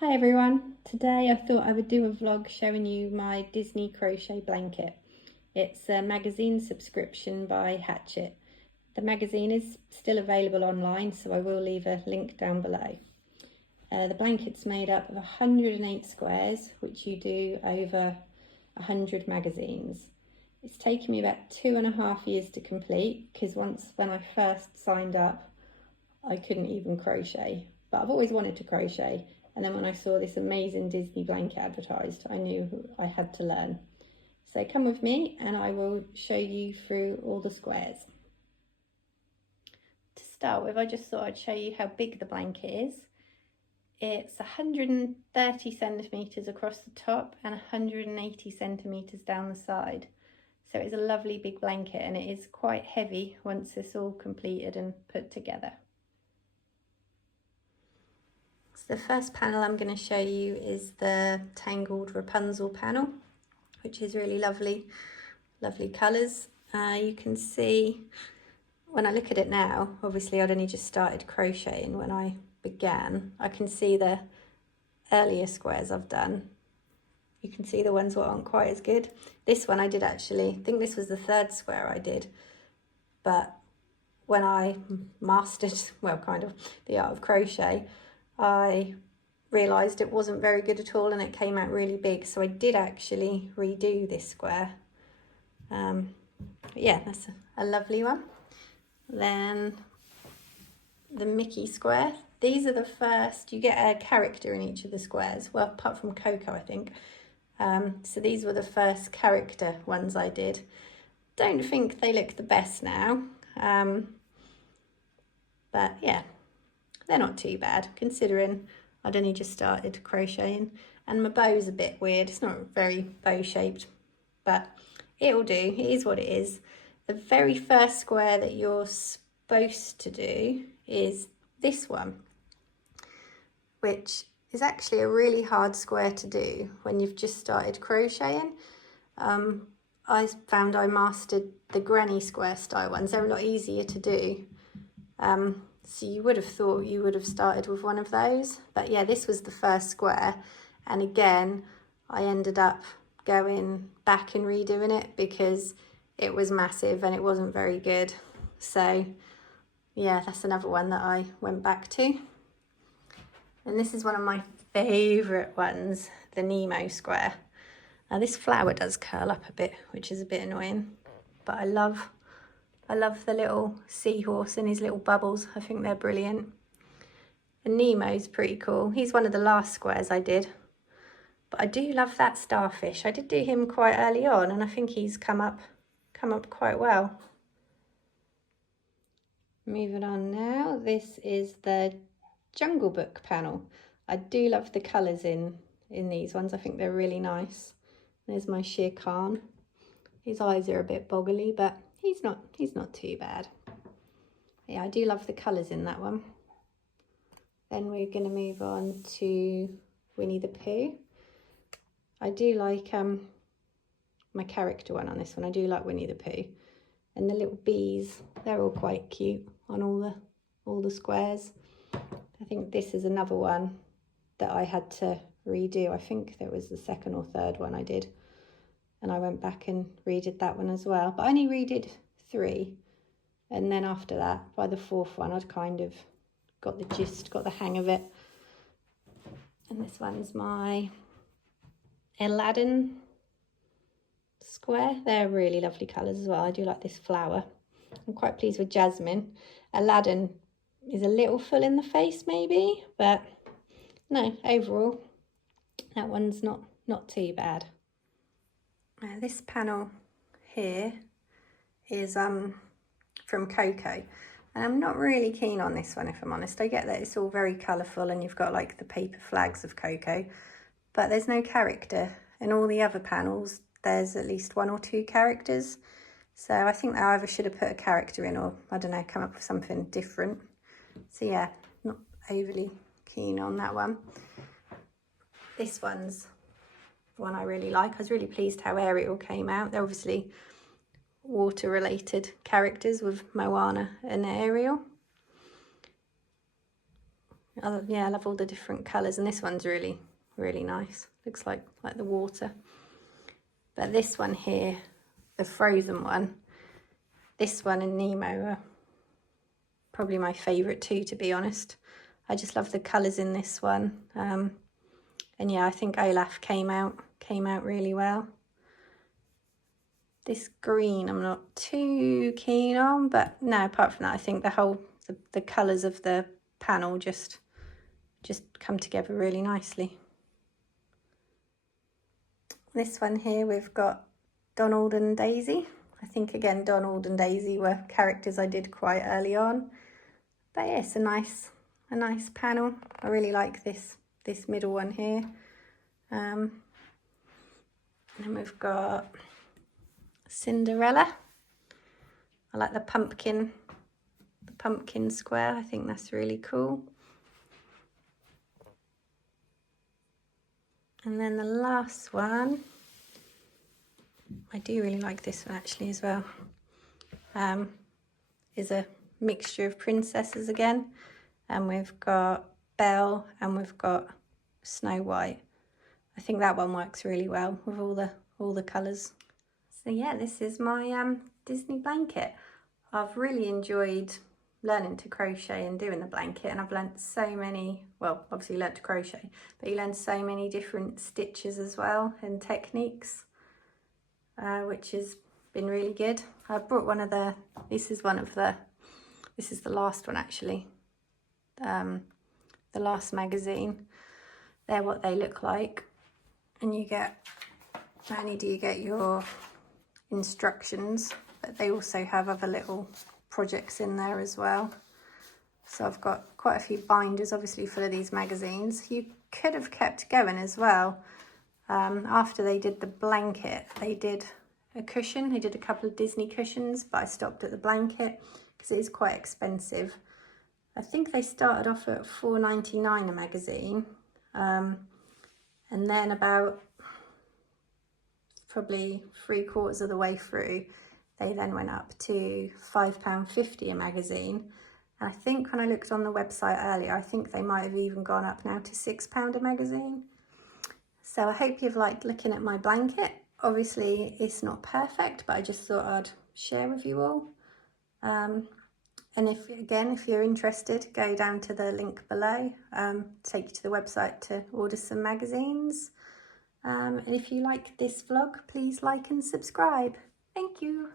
Hi everyone, today I thought I would do a vlog showing you my Disney crochet blanket. It's a magazine subscription by Hachette. The magazine is still available online, so I will leave a link down below. The blanket's made up of 108 squares, which you do over 100 magazines. It's taken me about 2.5 years to complete, because when I first signed up I couldn't even crochet, but I've always wanted to crochet. And then when I saw this amazing Disney blanket advertised, I knew I had to learn. So come with me and I will show you through all the squares. To start with, I just thought I'd show you how big the blanket is. It's 130 centimetres across the top and 180 centimetres down the side. So it's a lovely big blanket, and it is quite heavy once it's all completed and put together. So the first panel I'm going to show you is the Tangled Rapunzel panel, which is really lovely colours. You can see when I look at it now, obviously I'd only just started crocheting when I began. I can see the earlier squares I've done. You can see the ones that aren't quite as good. This one I did actually, I think this was the third square I did, but when I mastered, well, kind of the art of crochet, I realised it wasn't very good at all and it came out really big, so I did actually redo this square. Yeah, that's a lovely one. Then the Mickey square. These are the first, you get a character in each of the squares, well, apart from Coco, I think. So these were the first character ones I did. Don't think they look the best now, but yeah, they're not too bad considering I'd only just started crocheting, and my bow's a bit weird. It's not very bow shaped, but it'll do. It is what it is. The very first square that you're supposed to do is this one, which is actually a really hard square to do when you've just started crocheting. I found I mastered the granny square style ones. They're a lot easier to do. So you would have thought you would have started with one of those. But yeah, this was the first square. And again, I ended up going back and redoing it because it was massive and it wasn't very good. So yeah, that's another one that I went back to. And this is one of my favourite ones, the Nemo square. Now this flower does curl up a bit, which is a bit annoying, but I love the little seahorse and his little bubbles. I think they're brilliant. And Nemo's pretty cool. He's one of the last squares I did. But I do love that starfish. I did do him quite early on and I think he's come up quite well. Moving on now, this is the Jungle Book panel. I do love the colours in these ones. I think they're really nice. There's my Shere Khan. His eyes are a bit boggly, but he's not too bad. Yeah, I do love the colours in that one. Then we're going to move on to Winnie the Pooh. I do like my character one on this one. I do like Winnie the Pooh. And the little bees, they're all quite cute on all the squares. I think this is another one that I had to redo. I think that was the second or third one I did. And I went back and redid that one as well. But I only redid 3. And then after that, by the 4th one, I'd kind of got the gist, got the hang of it. And this one's my Aladdin square. They're really lovely colours as well. I do like this flower. I'm quite pleased with Jasmine. Aladdin is a little full in the face maybe, but no, overall, that one's not too bad. Now this panel here is from Coco, and I'm not really keen on this one if I'm honest. I get that it's all very colourful and you've got like the paper flags of Coco, but there's no character. In all the other panels there's at least 1 or 2 characters, so I think they either should have put a character in or, I don't know, come up with something different. So yeah, not overly keen on that one. This one's one I really like. I was really pleased how Ariel came out. They're obviously water related characters with Moana and Ariel. Yeah, I love all the different colours, and this one's really, really nice. Looks like the water. But this one here, the frozen one, this one and Nemo are probably my favourite too, to be honest. I just love the colours in this one. And yeah, I think Olaf came out really well. This green I'm not too keen on, but no, apart from that, I think the colours of the panel just come together really nicely. This one here, we've got Donald and Daisy. I think again, Donald and Daisy were characters I did quite early on. But yeah, it's a nice panel. I really like this middle one here. And then we've got Cinderella. I like the pumpkin square. I think that's really cool. And then the last one, I do really like this one actually as well, is a mixture of princesses again. And we've got Belle and we've got Snow White. I think that one works really well with all the colours. So yeah, this is my Disney blanket. I've really enjoyed learning to crochet and doing the blanket, and I've learnt so many, well, obviously learnt to crochet, but you learn so many different stitches as well and techniques, which has been really good. I brought one of this is the last one actually, the last magazine. They're what they look like, and you get, not only do you get your instructions, but they also have other little projects in there as well. So I've got quite a few binders obviously full of these magazines. You could have kept going as well. After they did the blanket, they did a cushion. They did a couple of Disney cushions, but I stopped at the blanket because it is quite expensive. I think they started off at $4.99 a magazine, and then about probably 3/4 of the way through, they then went up to £5.50 a magazine. And I think when I looked on the website earlier, I think they might have even gone up now to £6 a magazine. So I hope you've liked looking at my blanket. Obviously it's not perfect, but I just thought I'd share with you all. And if you're interested, go down to the link below, take you to the website to order some magazines. And if you like this vlog, please like and subscribe. Thank you.